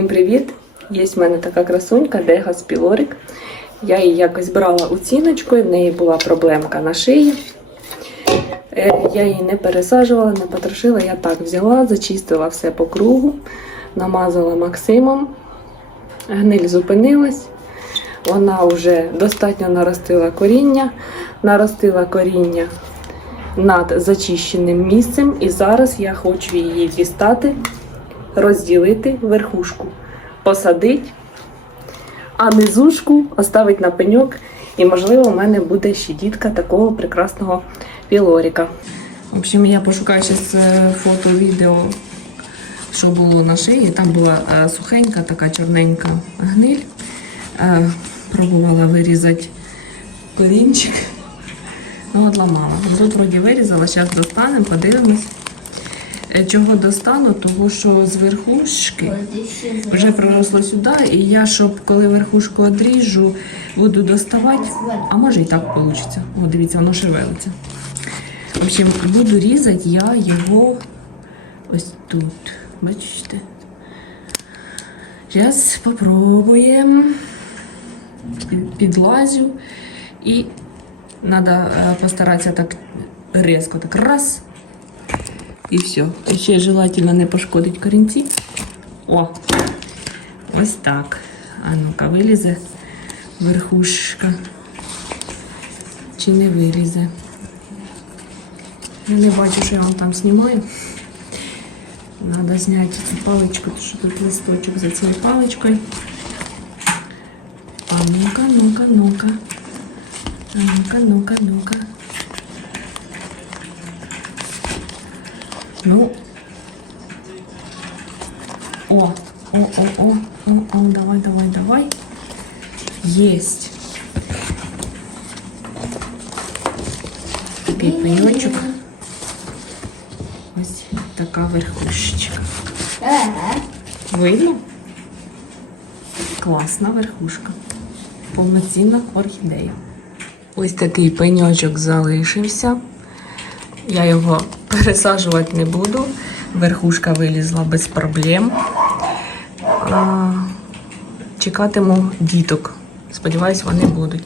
Всім привіт! Є в мене така красунька Дегас Пілорик. Я її якось брала оціночкою, в неї була проблемка на шиї. Е, Я її не пересаджувала, не потрошила. Я так взяла, зачистила все по кругу, намазала Максимом. Гниль зупинилась. Вона вже достатньо наростила коріння, наростила коріння над зачищеним місцем, і зараз я хочу її дістати розділити верхушку, посадити, а низушку оставити на пеньок. І, можливо, у мене буде ще дітка такого прекрасного пілоріка. В общем, я пошукаю зараз фото, відео, що було на шиї. Там була е, сухенька, така чорненька гниль. Е, Пробувала вирізати корінчик. Ну, от ламала. Тут вроді вирізала, зараз достанемо, подивимось. Е, Чого достану? Того, що з верхушки вже проросло сюди, і я, щоб коли верхушку одріжу, буду доставати, а може і так вийде. О, дивіться, воно шевелиться. В общем, буду різати я його ось тут. Бачите? Зараз спробуємо. Підлазю і треба постаратися так різко, так раз. І все. І ще желательно не пошкодить корінці. О! Ось так. А ну-ка, вилізе верхушка. Чи не вилізе? Я не бачу, що я вам там знімаю. Надо зняти цю паличку, тому що тут листочок за цією паличкою. А ну-ка, ну-ка, ну-ка. А ну-ка, ну-ка, ну-ка. Ну. О, о, о, о, о, о, давай, давай, давай. Есть. Такий пеньочок. Ось така верхушечка. Видно? Класна верхушка. Повноцінна орхідея. Ось такий пеньочок залишився. Я його пересаджувати не буду. Верхушка вилізла без проблем. Чекатиму діток. Сподіваюсь, вони будуть.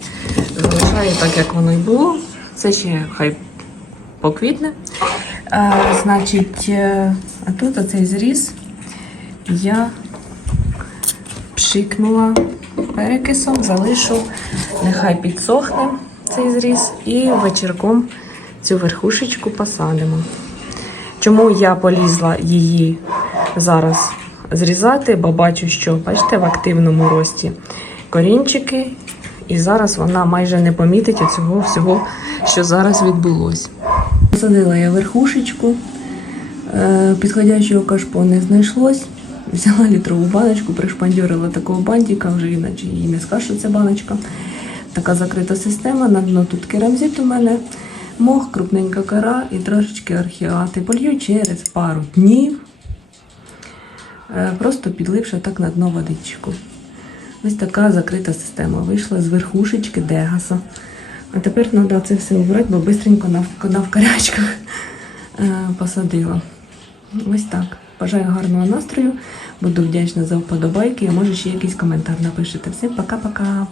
Залишаю так, як воно й було. Це ще хай поквітне. А, значить, е, а тут оцей зріз я пшикнула перекисом, залишу, нехай підсохне цей зріз, і вечірком цю верхушечку посадимо. Чому я полізла її зараз зрізати, бо бачу, що, бачите, в активному рості корінчики, і зараз вона майже не помітить цього всього, що зараз відбулось. Посадила я верхушечку, е, підходящого кашпо не знайшлось. Взяла літрову баночку, пришпандьорила такого бантика, вже іначе її не скажу, це баночка. Така закрита система, на дно тут керамзит у мене, мох, крупненька кора і трошечки архіати. Полью через пару днів, е, просто підливши так на дно водичку. Ось така закрита система. Вийшла з верхушечки Дегаса. А тепер треба це все убрати, бо швидко навкарячках е, посадила. Ось так. Бажаю гарного настрою. Буду вдячна за вподобайки. А може ще якийсь коментар напишете. Всім пока-пока.